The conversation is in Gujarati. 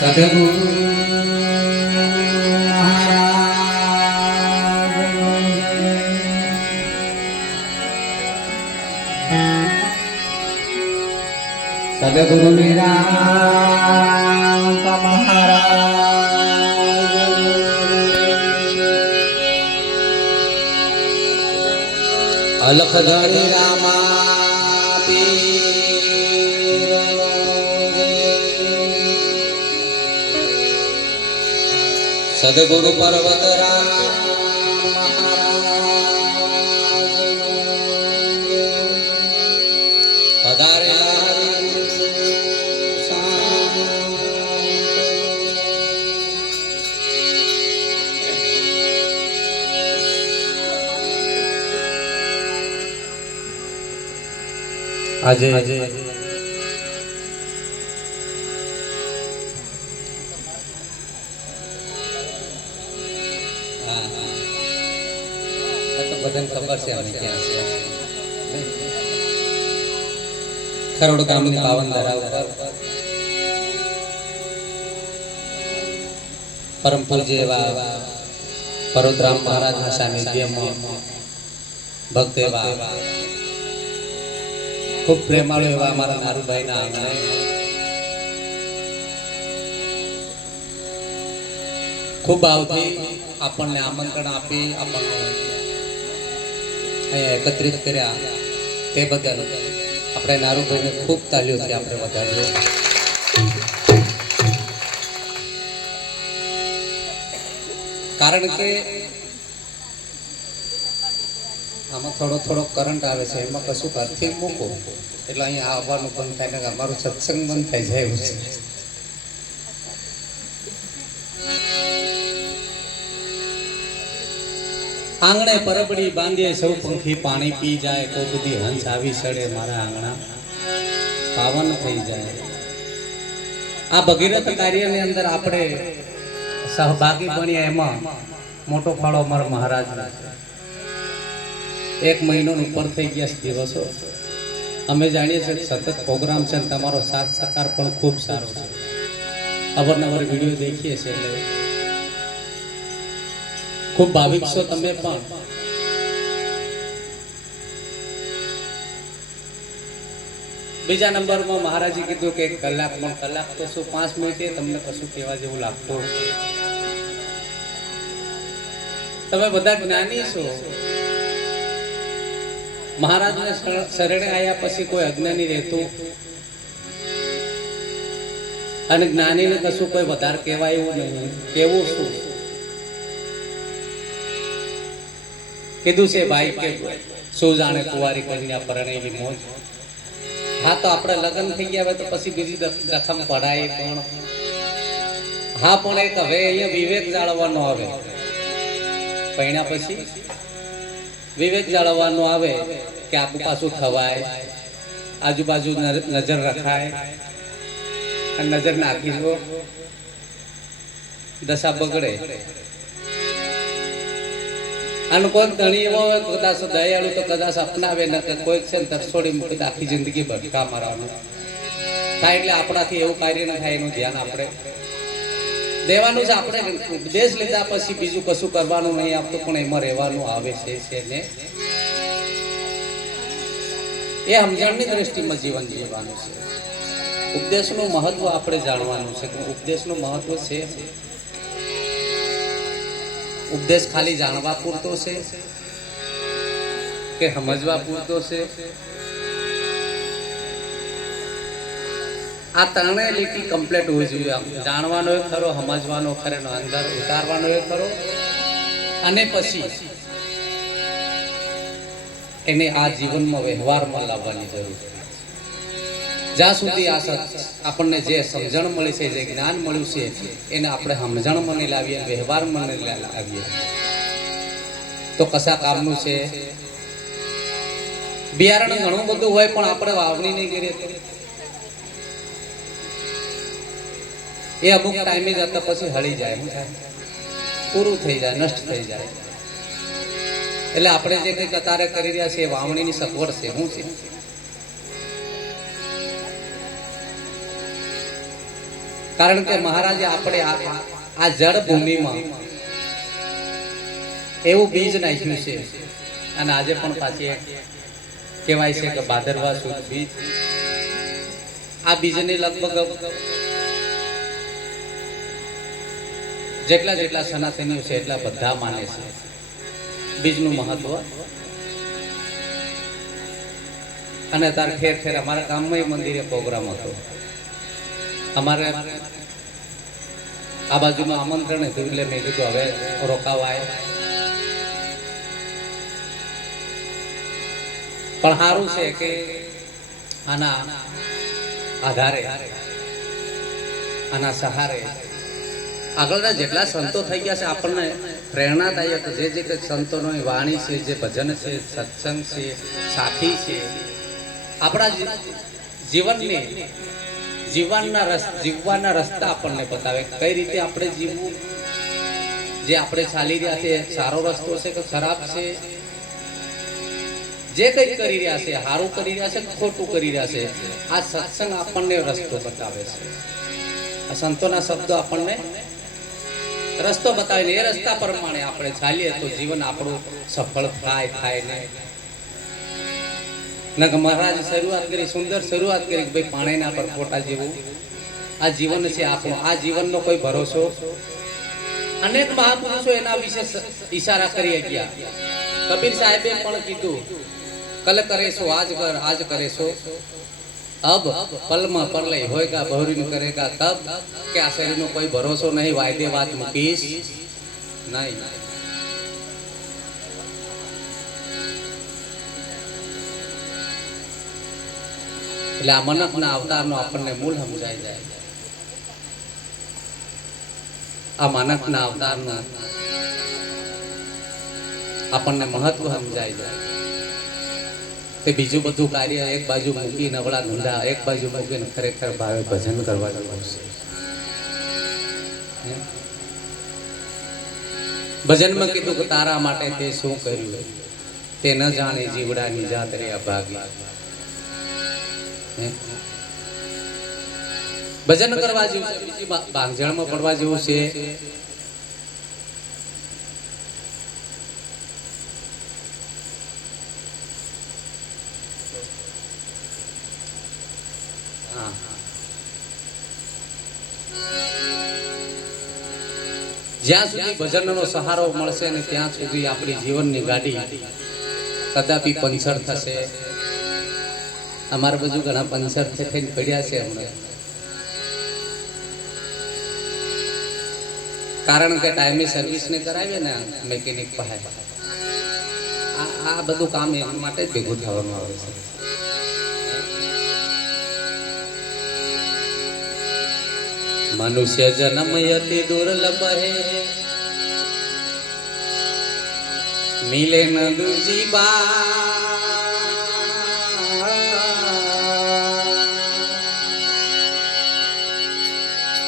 સદગુરુ સદગુરુ મેરા મહારાજ અલખ ધણી રામા પીર સદગુરુ પર્વત રામ મહારાજ પધારેલા આજે બધાને ખબર છે અમે ક્યાં છે ખરોડ ગામની પાવન ધરા ઉપર પરમ પૂજ્ય એવા પરોતરામ મહારાજના સાનિધ્યમાં ભક્ત એવા ખૂબ પ્રેમાળુ એવા અમારા નારુભાઈના આંગણે ખૂબ ભાવથી આપણને આમંત્રણ આપી આપણને અહીંયા એકત્રિત કર્યા તે બદલ આપણે નારુભાઈને ખૂબ તાલીઓથી આપણે વધારીએ. કારણ કે આમાં થોડો કરંટ આવે છે, એમાં કશું અર્થિંગ મૂકો એટલે અહીંયા આવવાનું બંધ થાય ને અમારું સત્સંગ બંધ થઈ જાય એવું છે. આંગણે પરબડી બાંધીએ સૌ પંખી પાણી પી જાય, કોઈ બધી હંસ આવી સડે મારા આંગણા પાવન થઈ જાય. આ ભગીરથ કાર્યની અંદર આપણે સહભાગી બન્યા, એમાં મોટો ફાળો અમારા મહારાજનો છે. 1 મહિનો ઉપર થઈ ગયા દિવસો. અમે જાણીએ છીએ સતત પ્રોગ્રામ છે, તમારો સાથ સહકાર પણ ખૂબ સારો છે. અવારનવાર વિડીયો દેખીએ છીએ એટલે ખૂબ ભાવિક છો તમે પણ. બીજા નંબરમાં મહારાજે કીધું કે 1 કલાકમાં, કલાક તો શું 5 મિનિટે તમને કશું કહેવા જેવું લાગતું. તમે બધા જ્ઞાની છો. મહારાજને શરણે આવ્યા પછી કોઈ અજ્ઞાની રહેતું અને જ્ઞાનીને કશું કોઈ વધારે કહેવાય એવું નહીં. કેવું શું કીધું છે ભાઈ કે શું જાણે કુંવારી કન્યા પરણેલી મોજ. હા તો આપણે લગ્ન થઈ ગયા હોય તો પછી બીજી રસમ પડાય પણ. હા પણ એક હવે અહીંયા વિવેક જાળવવાનો આવે. પૈણા પછી વિવેક જાળવવાનો આવે કે આપણું પાછું થવાય, આજુબાજુ નજર રખાય, અને નજર નાખી દો દશા બગડે. અને કોઈ ધણી એવો હોય કદાચ દયાળુ તો કદાચ અપનાવે ન કોઈ છે ને તરછોડી મૂકી આખી જિંદગી ભટકા મારવાનું થાય. એટલે આપણાથી એવું કાર્ય ન થાય એનું ધ્યાન આપણે દેવાનું છે. આપણે ઉપદેશ લીધા પછી બીજું કશું કરવાનું નહીં આપતું, પણ એમાં રહેવાનું આવે છે ને એ સમજણની દ્રષ્ટિમાં જીવન જીવવાનું છે. ઉપદેશનું મહત્વ આપણે જાણવાનું છે. ઉપદેશનું મહત્વ છે, ઉપદેશ ખાલી જાણવા પૂરતો છે કે સમજવા પૂરતો છે? આ ત્રણેય લીટી કમ્પ્લીટ હોવી જોઈએ. જાણવાનો એ ખરો, સમજવાનો ખરો, અંદર ઉતારવાનો એ ખરો, અને પછી એને આ જીવનમાં વ્યવહારમાં લાવવાની જરૂર છે. જ્યાં સુધી આ આપણને જે સમજણ મળી છે, જે જ્ઞાન મળ્યું છે, એને આપણે સમજણમાં નહીં લાવીએ, વ્યવહારમાં નહીં લાવીએ તો કશા કામનું છે. બિયારણ ઘણું બધું હોય પણ આપણે વાવણી નહીં કરીએ એ અમુક ટાઈમે જતા પછી હળી જાય, પૂરું થઈ જાય, નષ્ટ થઈ જાય. એટલે આપણે જે કંઈક અત્યારે કરી રહ્યા છીએ વાવણીની સગવડ છે શું છે? કારણ કે મહારાજે આપણે આ જળ ભૂમિમાં એવું બીજ નાખ્યું છે અને આજે પણ પાછી કહેવાય છે કે ભાદરવા સુદ બીજ. આ બીજને લગભગ જેટલા જેટલા સનાતનીઓ છે એટલા બધા માને છે બીજનું મહત્વ. અને તાર ઠેર ઠેર અમારા ગામમાં મંદિરે પ્રોગ્રામ હતો. અમારે આ બાજુમાં આમંત્રણ હતું એટલે મેં કીધું હવે રોકાવાય. પણ સારું છે કે આના આધારે આના સહારે આગળના જેટલા સંતો થઈ ગયા છે આપણને પ્રેરણાદાયક જે જે કંઈક સંતોની વાણી છે, જે ભજન છે, સત્સંગ છે, સાથી છે, આપણા જીવનને જીવવાના રસ્તા આપણને બતાવે કઈ રીતે આપણે જીવવું. જે આપણે ચાલી રહ્યા છે સારો રસ્તો છે કે ખરાબ છે, જે કંઈ કરી રહ્યા છે સારું કરી રહ્યા છે કે ખોટું કરી રહ્યા છે, આ સત્સંગ આપણને રસ્તો બતાવે છે. આ સંતોના શબ્દો આપણને રસ્તો બતાવે ને એ રસ્તા પ્રમાણે આપણે ચાલીએ તો જીવન આપણું સફળ થાય ને. મહારાજ શરૂઆત કરી, સુંદર શરૂઆત કરી કે ભાઈ પાણીના પર ફોટા જેવું આ જીવન છે આપણું. આ જીવનનો કોઈ ભરોસો. અનેક મહાપુરુષો એના વિશે ઈશારા કરી ગયા. કબીર સાહેબે પણ કીધું કલ કરેશો આજ કરેશો અબ પલમાં પરલય હોયગા બહરીન કરેગા તબ કે આ શરીરનો કોઈ ભરોસો નહીં, વાયદે વાત મૂકીશ નહીં. એટલે આ મનખના અવતારનો આપણને મૂળ સમજાઈ જાય. આ માનવના અવતારનો આપણને મહત્વ સમજાઈ જાય. તે બીજું બધું કાર્ય એક બાજુ મૂકી, નવળા ધૂંડા એક બાજુ મૂકીને ખરેખર ભાવે ભજન કરવા જવું છે. ભજનમાં કીધું કે તારા માટે તે શું કર્યું તે ન જાણે જીવડાની જાત રે અભાગી. ભજન કરવા જેવું છે, બીજી બાંધણમાં પડવા જેવું છે. જ્યાં સુધી ભજનનો સહારો મળશે ને ત્યાં સુધી આપણી જીવનની ગાડી કદાપી પંચર થશે. અમારા બાજુ ઘણા પંચર થઈને પડ્યા છે હમણાં, કારણ કે ટાઈમે સર્વિસ ને કરાવીએ ને મેકેનિક પાસે. આ બધું કામ એના માટે જ ભેગું થવાનું આવે છે. મનુષ્ય જન્મ અતિ દુર્લભ હે, મિલે ન દૂજી બાર.